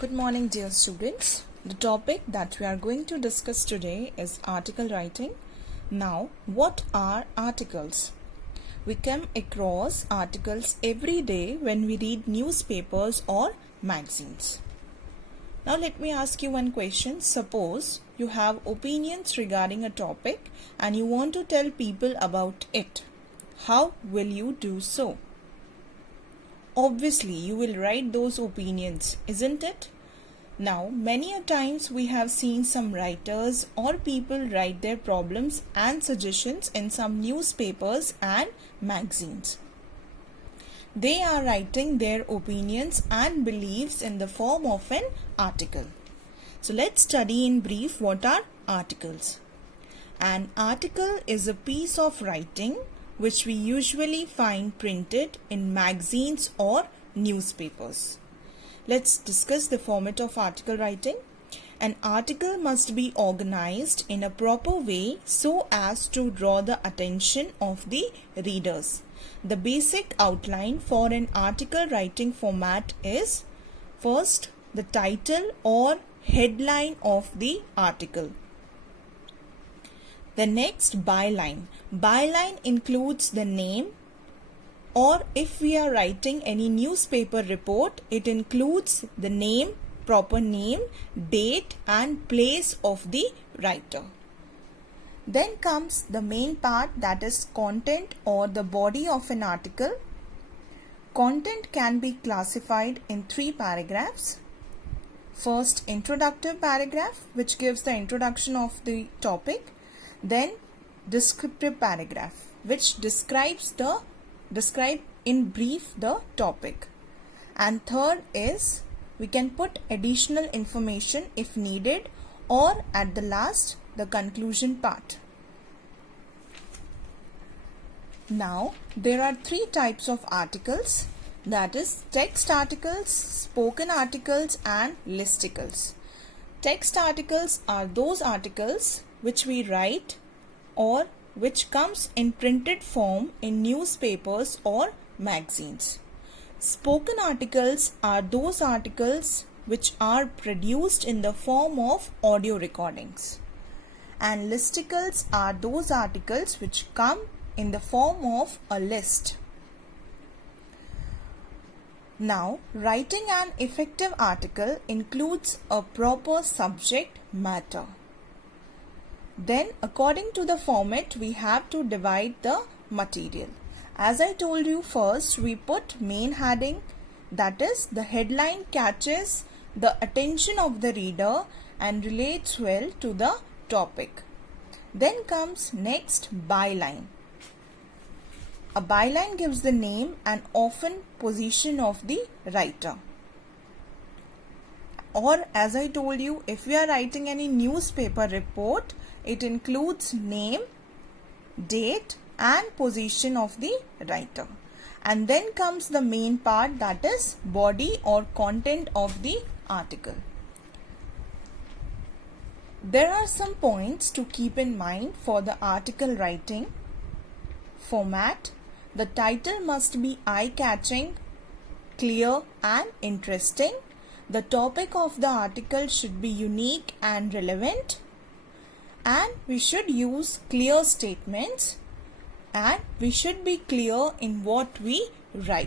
Good morning, dear students. The topic that we are going to discuss today is article writing. Now, what are articles? We come across articles every day when we read newspapers or magazines. Now, let me ask you one question. Suppose you have opinions regarding a topic and you want to tell people about it. How will you do so? Obviously, you will write those opinions, isn't it? Now, many a times we have seen some writers or people write their problems and suggestions in some newspapers and magazines. They are writing their opinions and beliefs in the form of an article. So, let's study in brief what are articles. An article is a piece of writing which we usually find printed in magazines or newspapers. Let's discuss the format of article writing. An article must be organized in a proper way so as to draw the attention of the readers. The basic outline for an article writing format is: first, the title or headline of the article. The next, byline. Byline includes the name, or if we are writing any newspaper report, it includes the name, proper name, date and place of the writer. Then comes the main part, that is content or the body of an article. Content can be classified in 3 paragraphs. First, introductive paragraph, which gives the introduction of the topic. Then descriptive paragraph, which describe in brief the topic. And third is, we can put additional information if needed, or at the last, the conclusion part. Now, there are 3 types of articles, that is text articles, spoken articles and listicles. Text articles are those articles which we write or which comes in printed form in newspapers or magazines. Spoken articles are those articles which are produced in the form of audio recordings. And listicles are those articles which come in the form of a list. Now, writing an effective article includes a proper subject matter. Then, according to the format, we have to divide the material. As I told you, first we put main heading, that is the headline catches the attention of the reader and relates well to the topic. Then comes next byline. A byline gives the name and often position of the writer. Or as I told you, if we are writing any newspaper report, it includes name, date and position of the writer. And then comes the main part, that is body or content of the article. There are some points to keep in mind for the article writing. Format. The title must be eye-catching, clear and interesting. The topic of the article should be unique and relevant. And we should use clear statements, and we should be clear in what we write.